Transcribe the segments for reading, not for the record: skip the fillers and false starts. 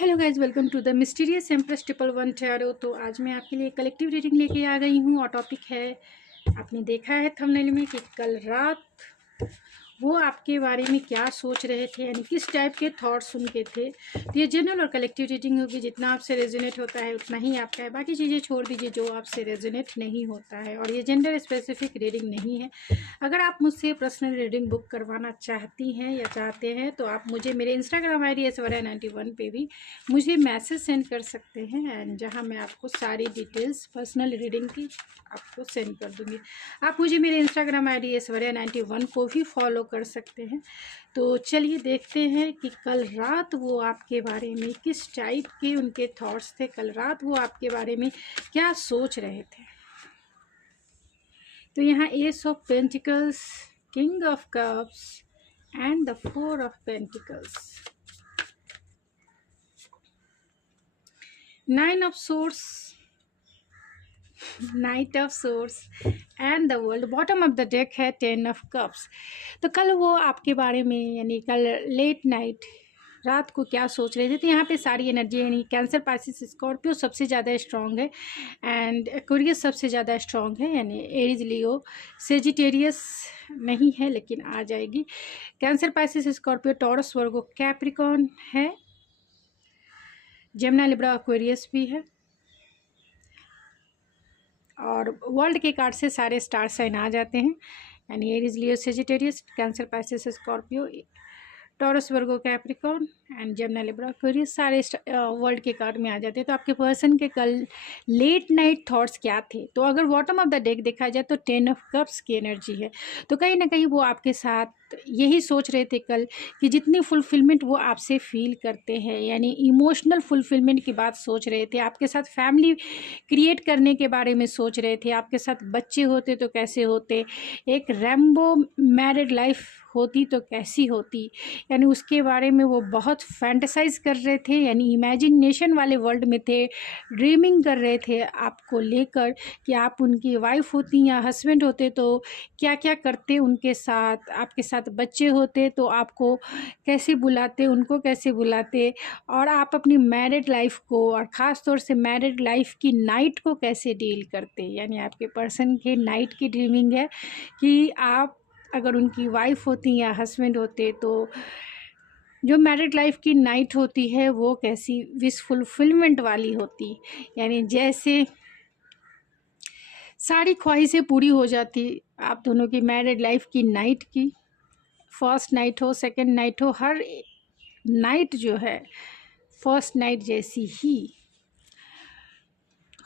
Hello guys, welcome to the mysterious empress 111 tarot. तो आज मैं आपके लिए कलेक्टिव रीडिंग लेके आ गई हूँ और टॉपिक है, आपने देखा है थंबनेल में कि कल रात वो आपके बारे में क्या सोच रहे थे, यानी किस टाइप के थॉट्स उनके थे। तो ये जनरल और कलेक्टिव रीडिंग होगी, जितना आपसे रेजोनेट होता है उतना ही आपका है, बाकी चीज़ें छोड़ दीजिए जो आपसे रेजोनेट नहीं होता है। और ये जेंडर स्पेसिफिक रीडिंग नहीं है। अगर आप मुझसे पर्सनल रीडिंग बुक करवाना चाहती हैं या चाहते हैं तो आप मुझे मेरे इंस्टाग्राम ID SVARIA91 पे भी मुझे मैसेज सेंड कर सकते हैं, एंड जहां मैं आपको सारी डिटेल्स पर्सनल रीडिंग की आपको सेंड कर दूंगी। आप मुझे मेरे इंस्टाग्राम ID SVARIA91 को भी फॉलो कर सकते हैं। तो चलिए देखते हैं कि कल रात वो आपके बारे में किस टाइप के उनके थॉट्स थे, कल रात वो आपके बारे में क्या सोच रहे थे। तो यहाँ S of pentacles, king of cups and the 4 of pentacles, 9 of source, night of source and the world. Bottom of the deck है 10 ऑफ कप्स। तो कल वो आपके बारे में, यानी कल लेट नाइट रात को क्या सोच रहे थे। तो यहाँ पे सारी एनर्जी, यानी कैंसर, पाइसिस, स्कॉर्पियो सबसे ज़्यादा स्ट्रॉन्ग है, एंड एक्वेरियस सबसे ज़्यादा स्ट्रॉन्ग है, यानी एरीज, लियो, सेजिटेरियस नहीं है लेकिन आ जाएगी। कैंसर, पाइसिस, स्कॉर्पियो, टॉरस, वर्गो, कैप्रिकॉर्न है, जेमिनी, लिब्रा, एक्वेरियस भी है। और वर्ल्ड के कार्ड से सारे स्टार साइन आ जाते हैं, यानी Aries, Leo, Sagittarius, cancer, Pisces, Scorpio, taurus, Virgo, Capricorn and Gemini, Libra, Aquarius सारे वर्ल्ड के कार्ड में आ जाते हैं। तो आपके पर्सन के कल लेट नाइट थॉट्स क्या थे। तो अगर बॉटम ऑफ द डेक देखा जाए तो 10 ऑफ कप्स की एनर्जी है। तो कहीं ना कहीं वो आपके साथ यही सोच रहे थे कल कि जितनी फुलफिलमेंट वो आपसे फील करते हैं, यानी इमोशनल फुलफिलमेंट की बात सोच रहे थे, आपके साथ फैमिली क्रिएट करने के बारे में सोच रहे थे, आपके साथ बच्चे होते तो कैसे होते, एक रैम्बो मैरिड लाइफ होती तो कैसी होती, यानी उसके बारे में वो बहुत फैंटेसाइज कर रहे थे, यानी इमेजिनेशन वाले वर्ल्ड में थे, ड्रीमिंग कर रहे थे आपको लेकर कि आप उनकी वाइफ होती या हस्बैंड होते तो क्या क्या करते उनके साथ, आपके साथ बच्चे होते तो आपको कैसे बुलाते, उनको कैसे बुलाते, और आप अपनी मैरिड लाइफ को और ख़ास तौर से मैरिड लाइफ की नाइट को कैसे डील करते। यानी आपके पर्सन के नाइट की ड्रीमिंग है कि आप अगर उनकी वाइफ होती या हस्बैंड होते तो जो मैरिड लाइफ की नाइट होती है वो कैसी विश फुलफिलमेंट वाली होती, यानी जैसे सारी ख्वाहिशें पूरी हो जाती आप दोनों की मैरिड लाइफ की नाइट की। फर्स्ट नाइट हो, सेकंड नाइट हो, हर नाइट जो है फर्स्ट नाइट जैसी ही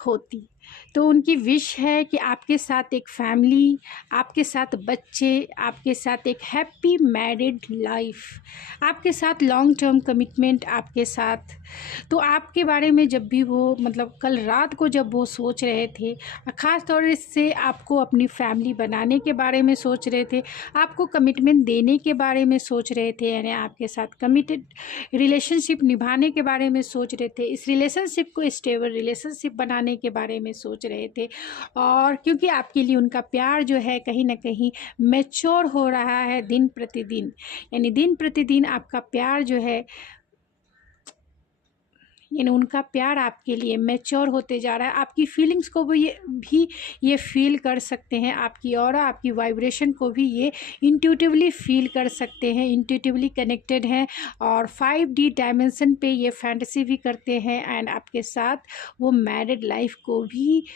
होती। तो उनकी विश है कि आपके साथ एक फैमिली, आपके साथ बच्चे, आपके साथ एक हैप्पी मैरिड लाइफ, आपके साथ लॉन्ग टर्म कमिटमेंट आपके साथ। तो आपके बारे में जब भी वो, मतलब कल रात को जब वो सोच रहे थे, ख़ास तौर से आपको अपनी फैमिली बनाने के बारे में सोच रहे थे, आपको कमिटमेंट देने के बारे में सोच रहे थे, यानी आपके साथ कमिटेड रिलेशनशिप निभाने के बारे में सोच रहे थे, इस रिलेशनशिप को स्टेबल रिलेशनशिप बनाने के बारे में सोच रहे थे। और क्योंकि आपके लिए उनका प्यार जो है कहीं ना कहीं मैच्योर हो रहा है दिन प्रतिदिन, यानी दिन प्रतिदिन आपका प्यार जो है, यानी उनका प्यार आपके लिए मैच्योर होते जा रहा है। आपकी फीलिंग्स को भी ये फील कर सकते हैं, आपकी ऑरा, आपकी वाइब्रेशन को भी ये इंट्यूटिवली फील कर सकते हैं, इंट्यूटिवली कनेक्टेड हैं, और 5D डायमेंशन पे ये फैंटेसी भी करते हैं, एंड आपके साथ वो मैरिड लाइफ को भी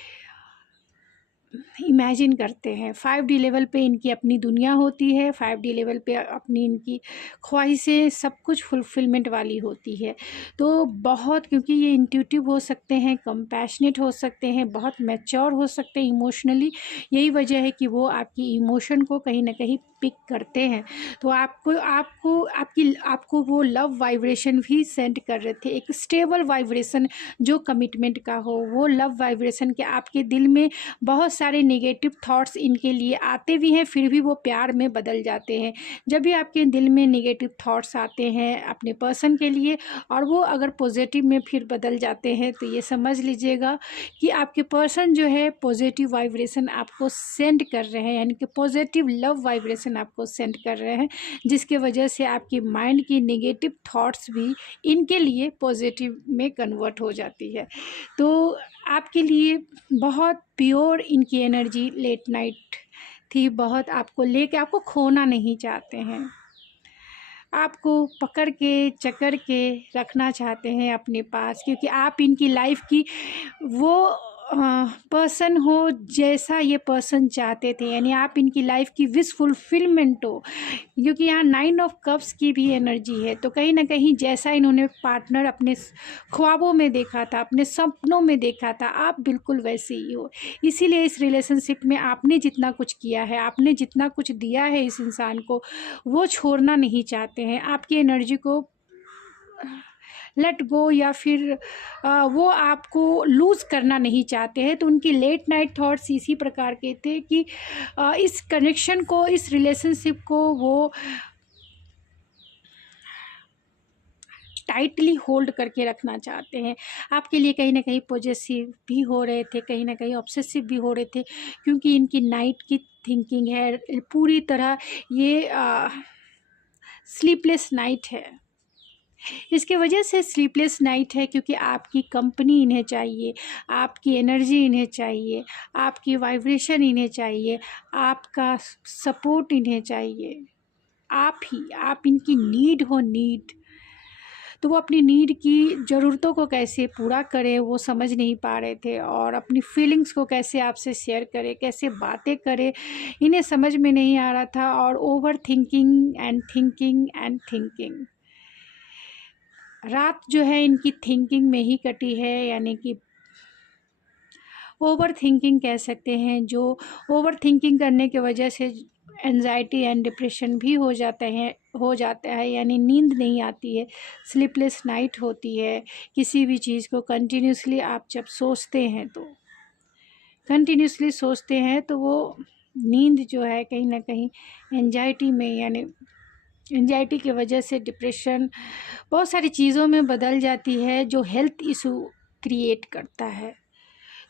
इमेजिन करते हैं। 5D लेवल पे इनकी अपनी दुनिया होती है, 5D लेवल पे अपनी इनकी ख्वाहिशें सब कुछ फुलफिलमेंट वाली होती है। तो बहुत, क्योंकि ये इंट्यूटिव हो सकते हैं, कंपैशनेट हो सकते हैं, बहुत मैच्योर हो सकते हैं इमोशनली, यही वजह है कि वो आपकी इमोशन को कहीं ना कहीं पिक करते हैं। तो आपको वो लव वाइब्रेशन भी सेंड कर रहे थे, एक स्टेबल वाइब्रेशन जो कमिटमेंट का हो, वो लव वाइब्रेशन के आपके दिल में बहुत सारे नेगेटिव थॉट्स इनके लिए आते भी हैं, फिर भी वो प्यार में बदल जाते हैं। जब भी आपके दिल में नेगेटिव थॉट्स आते हैं अपने पर्सन के लिए और वो अगर पॉजिटिव में फिर बदल जाते हैं, तो ये समझ लीजिएगा कि आपके पर्सन जो है पॉजिटिव वाइब्रेशन आपको सेंड कर रहे हैं, यानी कि पॉजिटिव लव वाइब्रेशन आपको सेंड कर रहे हैं, जिसके वजह से आपकी माइंड की नेगेटिव थॉट्स भी इनके लिए पॉजिटिव में कन्वर्ट हो जाती है। तो आपके लिए बहुत प्योर इनकी एनर्जी लेट नाइट थी, बहुत आपको लेके आपको खोना नहीं चाहते हैं, आपको पकड़ के चकर के रखना चाहते हैं अपने पास, क्योंकि आप इनकी लाइफ की वो पर्सन हो जैसा ये पर्सन चाहते थे, यानी आप इनकी लाइफ की विश फुलफिलमेंट हो, क्योंकि यहाँ 9 ऑफ कप्स की भी एनर्जी है। तो कहीं ना कहीं जैसा इन्होंने पार्टनर अपने ख्वाबों में देखा था, अपने सपनों में देखा था, आप बिल्कुल वैसे ही हो। इसीलिए इस रिलेशनशिप में आपने जितना कुछ किया है, आपने जितना कुछ दिया है इस इंसान को, वो छोड़ना नहीं चाहते हैं। आपकी एनर्जी को लेट गो या फिर वो आपको लूज़ करना नहीं चाहते हैं। तो उनकी लेट नाइट थॉट्स इसी प्रकार के थे कि इस कनेक्शन को, इस रिलेशनशिप को वो टाइटली होल्ड करके रखना चाहते हैं। आपके लिए कहीं ना कहीं पॉजेसिव भी हो रहे थे, कहीं ना कहीं ऑब्सेसिव भी हो रहे थे, क्योंकि इनकी नाइट की थिंकिंग है पूरी तरह, ये स्लीपलेस नाइट है। इसके वजह से स्लीपलेस नाइट है क्योंकि आपकी कंपनी इन्हें चाहिए, आपकी एनर्जी इन्हें चाहिए, आपकी वाइब्रेशन इन्हें चाहिए, आपका सपोर्ट इन्हें चाहिए। आप इनकी नीड हो, नीड। तो वो अपनी नीड की ज़रूरतों को कैसे पूरा करें वो समझ नहीं पा रहे थे, और अपनी फीलिंग्स को कैसे आपसे शेयर करें, कैसे बातें करें, इन्हें समझ में नहीं आ रहा था। और over thinking and thinking and thinking, रात जो है इनकी थिंकिंग में ही कटी है, यानी कि ओवर थिंकिंग कह सकते हैं। जो ओवर थिंकिंग करने की वजह से एंजाइटी एंड डिप्रेशन भी हो जाता है, यानी नींद नहीं आती है, स्लीपलेस नाइट होती है। किसी भी चीज़ को कंटिन्यूसली आप जब कंटिन्यूसली सोचते हैं तो वो नींद जो है कहीं ना कहीं एंजाइटी में, यानी एंजाइटी की वजह से डिप्रेशन, बहुत सारी चीज़ों में बदल जाती है, जो हेल्थ इशू क्रिएट करता है।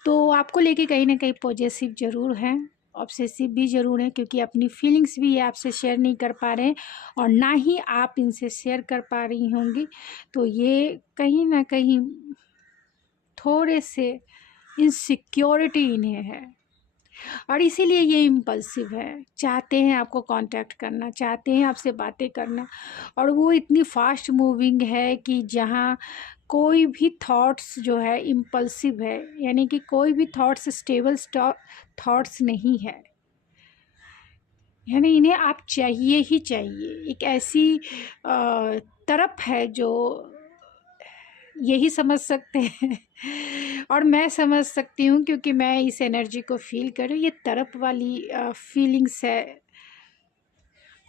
तो आपको लेके कहीं ना कहीं पॉजेसिव ज़रूर हैं, ऑब्सेसिव भी ज़रूर हैं, क्योंकि अपनी फीलिंग्स भी ये आपसे शेयर नहीं कर पा रहे हैं और ना ही आप इनसे शेयर कर पा रही होंगी। तो ये कहीं ना कहीं थोड़े से इनसिक्योरिटी इन्हें है, और इसीलिए ये इम्पल्सिव है। चाहते हैं आपको कांटेक्ट करना, चाहते हैं आपसे बातें करना, और वो इतनी फास्ट मूविंग है कि जहाँ कोई भी थॉट्स जो है इम्पल्सिव है, यानी कि कोई भी थॉट्स स्टेबल थॉट्स नहीं है, यानी इन्हें आप चाहिए ही चाहिए। एक ऐसी तरफ है जो यही समझ सकते हैं और मैं समझ सकती हूँ, क्योंकि मैं इस एनर्जी को फील करूँ। ये तरफ वाली फीलिंग्स है,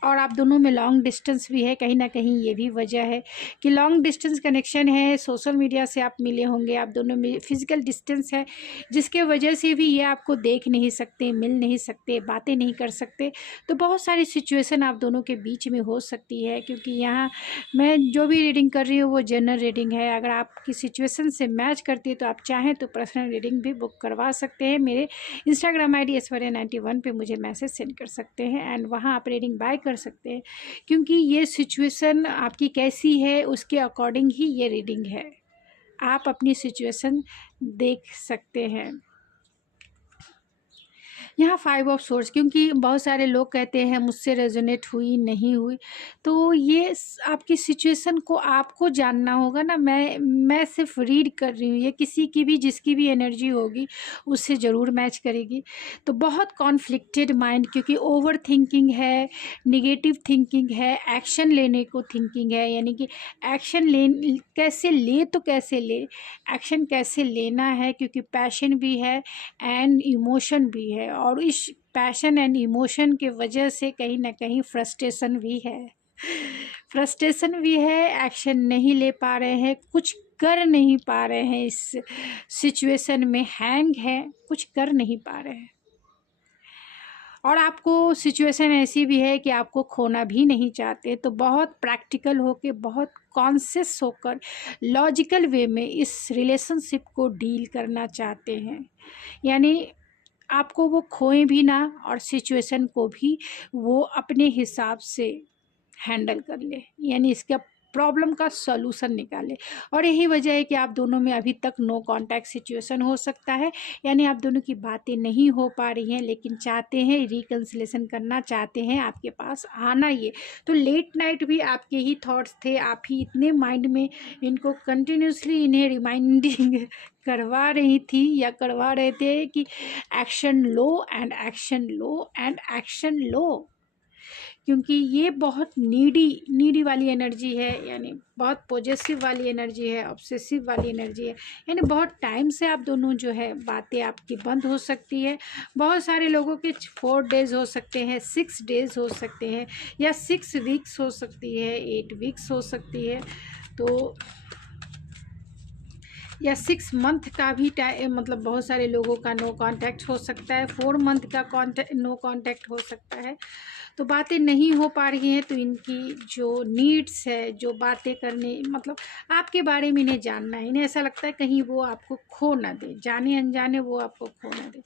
और आप दोनों में लॉन्ग डिस्टेंस भी है, कहीं ना कहीं ये भी वजह है कि लॉन्ग डिस्टेंस कनेक्शन है। सोशल मीडिया से आप मिले होंगे, आप दोनों में फिजिकल डिस्टेंस है, जिसके वजह से भी ये आपको देख नहीं सकते, मिल नहीं सकते, बातें नहीं कर सकते। तो बहुत सारी सिचुएशन आप दोनों के बीच में हो सकती है, क्योंकि यहाँ मैं जो भी रीडिंग कर रही हूँ वो जनरल रीडिंग है। अगर आपकी सिचुएशन से मैच करती है तो आप चाहें तो पर्सनल रीडिंग भी बुक करवा सकते हैं। मेरे इंस्टाग्राम ID ऐश्वर्या91 पे मुझे मैसेज सेंड कर सकते हैं, एंड वहाँ आप रीडिंग बाय कर सकते हैं, क्योंकि ये सिचुएशन आपकी कैसी है उसके अकॉर्डिंग ही ये रीडिंग है। आप अपनी सिचुएशन देख सकते हैं। यहाँ 5 ऑफ सोर्स, क्योंकि बहुत सारे लोग कहते हैं मुझसे रेजोनेट हुई नहीं हुई, तो ये आपकी सिचुएशन को आपको जानना होगा ना। मैं सिर्फ रीड कर रही हूँ, ये किसी की भी, जिसकी भी एनर्जी होगी उससे ज़रूर मैच करेगी। तो बहुत कॉन्फ्लिक्टेड माइंड, क्योंकि ओवर थिंकिंग है, निगेटिव थिंकिंग है, एक्शन लेने को थिंकिंग है, यानी कि एक्शन कैसे ले, तो कैसे ले, एक्शन कैसे लेना है, क्योंकि पैशन भी है एंड इमोशन भी है, और इस पैशन एंड इमोशन के वजह से कहीं ना कहीं फ्रस्ट्रेशन भी है, एक्शन नहीं ले पा रहे हैं, कुछ कर नहीं पा रहे हैं, इस सिचुएशन में हैंग है, कुछ कर नहीं पा रहे हैं। और आपको सिचुएशन ऐसी भी है कि आपको खोना भी नहीं चाहते, तो बहुत प्रैक्टिकल होकर, बहुत कॉन्शियस होकर, लॉजिकल वे में इस रिलेशनशिप को डील करना चाहते हैं। यानी आपको वो खोए भी ना और सिचुएशन को भी वो अपने हिसाब से हैंडल कर ले, यानी इसका प्रॉब्लम का सॉल्यूशन निकाले। और यही वजह है कि आप दोनों में अभी तक नो कांटेक्ट सिचुएशन हो सकता है, यानी आप दोनों की बातें नहीं हो पा रही हैं, लेकिन चाहते हैं, रिकन्सिलेशन करना चाहते हैं, आपके पास आना ये। तो लेट नाइट भी आपके ही थॉट्स थे, आप ही इतने माइंड में इनको कंटिन्यूसली इन्हें रिमाइंडिंग करवा रही थी या करवा रहे थे कि एक्शन लो एंड एक्शन लो एंड एक्शन लो, क्योंकि ये बहुत नीडी वाली एनर्जी है, यानी बहुत पॉजेसिव वाली एनर्जी है, ऑब्सेसिव वाली एनर्जी है। यानी बहुत टाइम से आप दोनों जो है बातें आपकी बंद हो सकती है। बहुत सारे लोगों के 4 डेज़ हो सकते हैं, 6 डेज़ हो सकते हैं, या 6 वीक्स हो सकती है, 8 वीक्स हो सकती है, तो या 6 मंथ का भी टाइम, मतलब बहुत सारे लोगों का नो कांटेक्ट हो सकता है, 4 मंथ का नो कांटेक्ट हो सकता है। तो बातें नहीं हो पा रही हैं, तो इनकी जो नीड्स है, जो बातें करने, मतलब आपके बारे में इन्हें जानना है, इन्हें ऐसा लगता है कहीं वो आपको खो ना दे, जाने अनजाने वो आपको खो ना दे।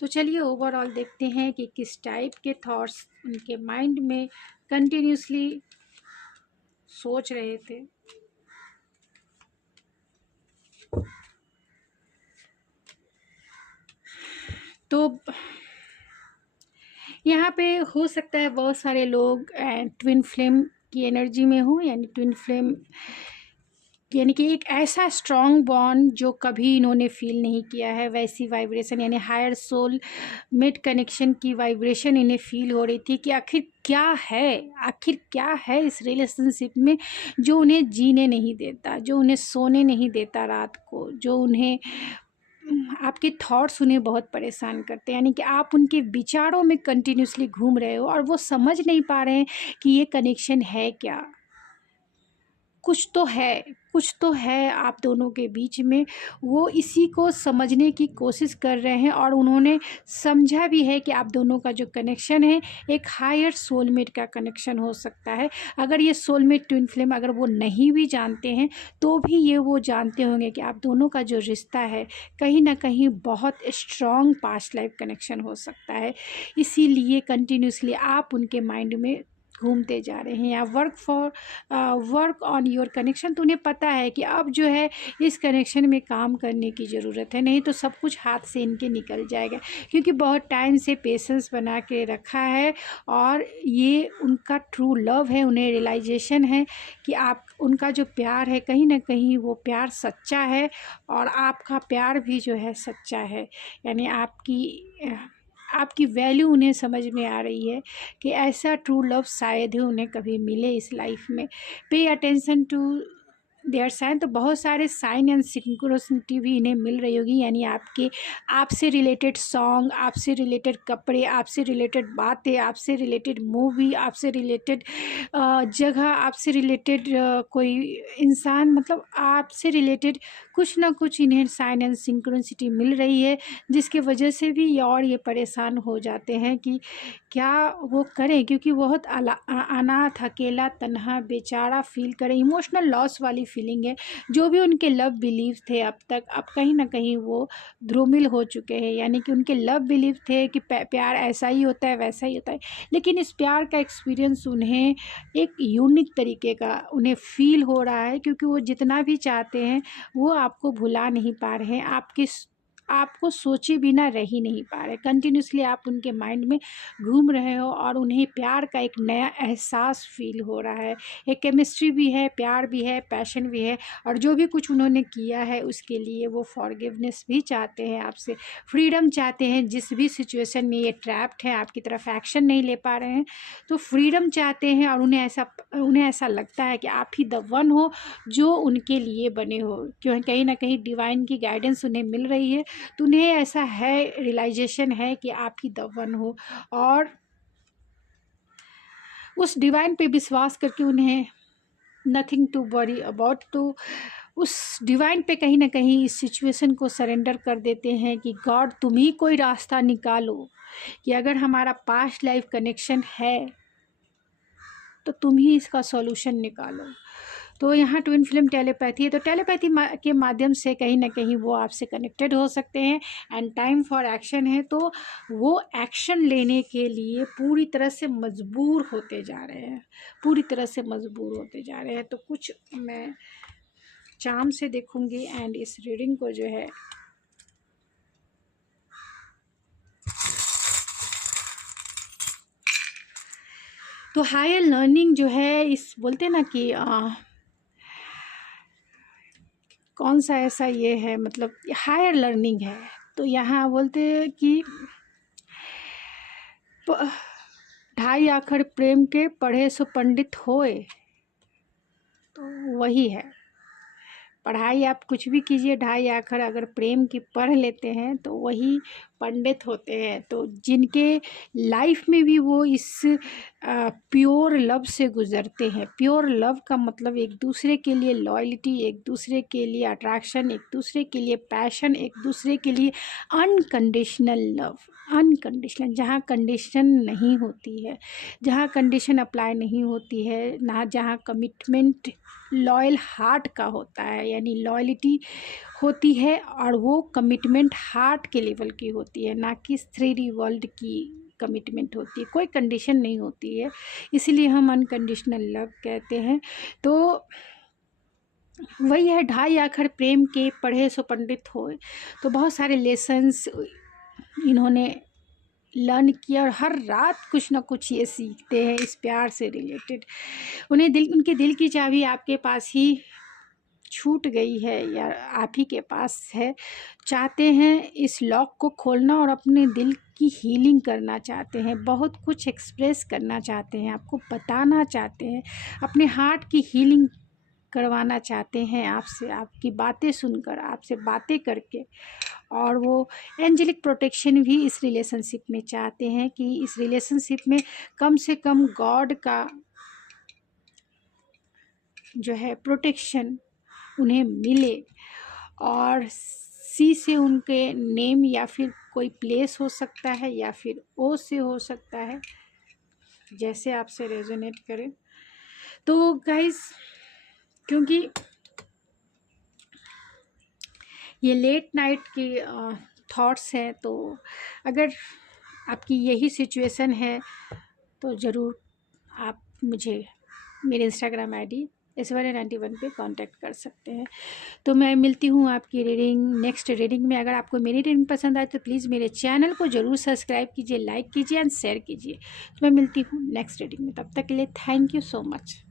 तो चलिए ओवरऑल देखते हैं कि किस टाइप के थॉट्स उनके माइंड में कंटिन्यूसली सोच रहे थे। तो यहाँ पे हो सकता है बहुत सारे लोग ट्विन फ्लेम की एनर्जी में हो, यानी ट्विन फ्लेम यानी कि एक ऐसा स्ट्रॉन्ग बॉन्ड जो कभी इन्होंने फील नहीं किया है, वैसी वाइब्रेशन, यानी हायर सोल मेड कनेक्शन की वाइब्रेशन इन्हें फील हो रही थी कि आखिर क्या है इस रिलेशनशिप में जो उन्हें जीने नहीं देता, जो उन्हें सोने नहीं देता रात को, जो उन्हें आपके थॉट्स उन्हें बहुत परेशान करते हैं, यानी कि आप उनके विचारों में कंटिन्यूसली घूम रहे हो और वो समझ नहीं पा रहे हैं कि ये कनेक्शन है क्या। कुछ तो है आप दोनों के बीच में, वो इसी को समझने की कोशिश कर रहे हैं, और उन्होंने समझा भी है कि आप दोनों का जो कनेक्शन है एक हायर सोलमेट का कनेक्शन हो सकता है। अगर ये सोलमेट ट्विन फ्लेम अगर वो नहीं भी जानते हैं, तो भी ये वो जानते होंगे कि आप दोनों का जो रिश्ता है कहीं ना कहीं बहुत स्ट्रॉन्ग पास्ट लाइफ कनेक्शन हो सकता है। इसीलिए कंटिन्यूसली आप उनके माइंड में घूमते जा रहे हैं, या वर्क ऑन योर कनेक्शन। तो उन्हें पता है कि अब जो है इस कनेक्शन में काम करने की ज़रूरत है, नहीं तो सब कुछ हाथ से इनके निकल जाएगा, क्योंकि बहुत टाइम से पेशेंस बना के रखा है, और ये उनका ट्रू लव है। उन्हें रियलाइजेशन है कि आप उनका जो प्यार है कहीं ना कहीं वो प्यार सच्चा है, और आपका प्यार भी जो है सच्चा है। यानी आपकी वैल्यू उन्हें समझ में आ रही है कि ऐसा ट्रू लव शायद ही उन्हें कभी मिले इस लाइफ में। Pay attention to their sign, तो बहुत सारे साइन एंड सिंक्रोनिसिटी भी इन्हें मिल रही होगी, यानी आपसे रिलेटेड सॉन्ग, आपसे रिलेटेड कपड़े, आपसे रिलेटेड बातें, आपसे रिलेटेड मूवी, आपसे रिलेटेड जगह, आपसे रिलेटेड कोई इंसान, मतलब आपसे रिलेटेड कुछ ना कुछ इन्हें साइन एंड सिंक्रोनिसिटी मिल रही है, जिसके वजह से भी ये परेशान हो जाते हैं कि क्या वो करें, क्योंकि बहुत अनाथ, अकेला, तन्हा, बेचारा फील करें, इमोशनल लॉस वाली फीलिंग है। जो भी उनके लव बिलीव थे अब तक, अब कहीं ना कहीं वो ध्रुमिल हो चुके हैं, यानी कि उनके लव बिलीव थे कि प्यार ऐसा ही होता है, वैसा ही होता है, लेकिन इस प्यार का एक्सपीरियंस उन्हें एक यूनिक तरीके का उन्हें फील हो रहा है, क्योंकि वो जितना भी चाहते हैं वो आपको भुला नहीं पा रहे हैं, आपको सोचे बिना रह ही नहीं पा रहे, कंटिन्यूसली आप उनके माइंड में घूम रहे हो, और उन्हें प्यार का एक नया एहसास फील हो रहा है। एक केमिस्ट्री भी है, प्यार भी है, पैशन भी है, और जो भी कुछ उन्होंने किया है उसके लिए वो फॉरगिवनेस भी चाहते हैं आपसे, फ्रीडम चाहते हैं। जिस भी सिचुएशन में ये ट्रैप्ड है, आपकी तरफ एक्शन नहीं ले पा रहे हैं, तो फ्रीडम चाहते हैं, और उन्हें ऐसा लगता है कि आप ही द वन हो जो उनके लिए बने हो, क्योंकि कहीं ना कहीं डिवाइन की गाइडेंस उन्हें मिल रही है, तो उन्हें ऐसा है, रियलाइजेशन है कि आप ही द वन हो, और उस डिवाइन पे विश्वास करके उन्हें नथिंग टू वरी अबाउट, तो उस डिवाइन पे कहीं ना कहीं इस सिचुएशन को सरेंडर कर देते हैं कि गॉड तुम ही कोई रास्ता निकालो, कि अगर हमारा पास्ट लाइफ कनेक्शन है तो तुम ही इसका सॉल्यूशन निकालो। तो यहाँ ट्विन फ्लेम टेलीपैथी है, तो टेलीपैथी के माध्यम से कहीं ना कहीं वो आपसे कनेक्टेड हो सकते हैं। एंड टाइम फॉर एक्शन है, तो वो एक्शन लेने के लिए पूरी तरह से मजबूर होते जा रहे हैं, पूरी तरह से मजबूर होते जा रहे हैं। तो कुछ मैं चार्म से देखूंगी एंड इस रीडिंग को जो है तो हायर लर्निंग जो है, इस बोलते ना कि कौन सा ऐसा ये है, मतलब हायर लर्निंग है। तो यहाँ बोलते हैं कि ढाई आखर प्रेम के पढ़े सो पंडित होए, तो वही है। पढ़ाई आप कुछ भी कीजिए, ढाई आखर अगर प्रेम की पढ़ लेते हैं तो वही पंडित होते हैं। तो जिनके लाइफ में भी वो इस प्योर लव से गुजरते हैं। प्योर लव का मतलब एक दूसरे के लिए लॉयल्टी, एक दूसरे के लिए अट्रैक्शन, एक दूसरे के लिए पैशन, एक दूसरे के लिए अनकंडीशनल लव। अनकंडीशनल, जहाँ कंडीशन नहीं होती है, जहाँ कंडीशन अप्लाई नहीं होती है ना, जहाँ कमिटमेंट लॉयल हार्ट का होता है, यानी लॉयल्टी होती है और वो कमिटमेंट हार्ट के लेवल की होती है, ना कि 3D वर्ल्ड की कमिटमेंट होती है। कोई कंडीशन नहीं होती है, इसीलिए हम अनकंडीशनल लव कहते हैं। तो वही है, ढाई आखर प्रेम के पढ़े सो पंडित होए। तो बहुत सारे लेसन्स इन्होंने लर्न किया और हर रात कुछ ना कुछ ये सीखते हैं इस प्यार से रिलेटेड। उनके दिल की चाबी आपके पास ही छूट गई है या आप ही के पास है। चाहते हैं इस लॉक को खोलना और अपने दिल की हीलिंग करना चाहते हैं, बहुत कुछ एक्सप्रेस करना चाहते हैं, आपको बताना चाहते हैं, अपने हार्ट की हीलिंग करवाना चाहते हैं आपसे, आपकी बातें सुनकर, आपसे बातें करके। और वो एंजेलिक प्रोटेक्शन भी इस रिलेशनशिप में चाहते हैं कि इस रिलेशनशिप में कम से कम गॉड का जो है प्रोटेक्शन उन्हें मिले। और सी से उनके नेम या फिर कोई प्लेस हो सकता है या फिर ओ से हो सकता है, जैसे आपसे रेजोनेट करे। तो गाइस, क्योंकि ये लेट नाइट की थॉट्स हैं, तो अगर आपकी यही सिचुएशन है तो ज़रूर आप मुझे मेरे इंस्टाग्राम आईडी SYN91 पे कांटेक्ट कर सकते हैं। तो मैं मिलती हूँ आपकी रीडिंग नेक्स्ट रीडिंग में। अगर आपको मेरी रीडिंग पसंद आए तो प्लीज़ मेरे चैनल को ज़रूर सब्सक्राइब कीजिए, लाइक कीजिए एंड शेयर कीजिए। तो मैं मिलती हूँ नेक्स्ट रीडिंग में, तब तक के लिए थैंक यू सो मच।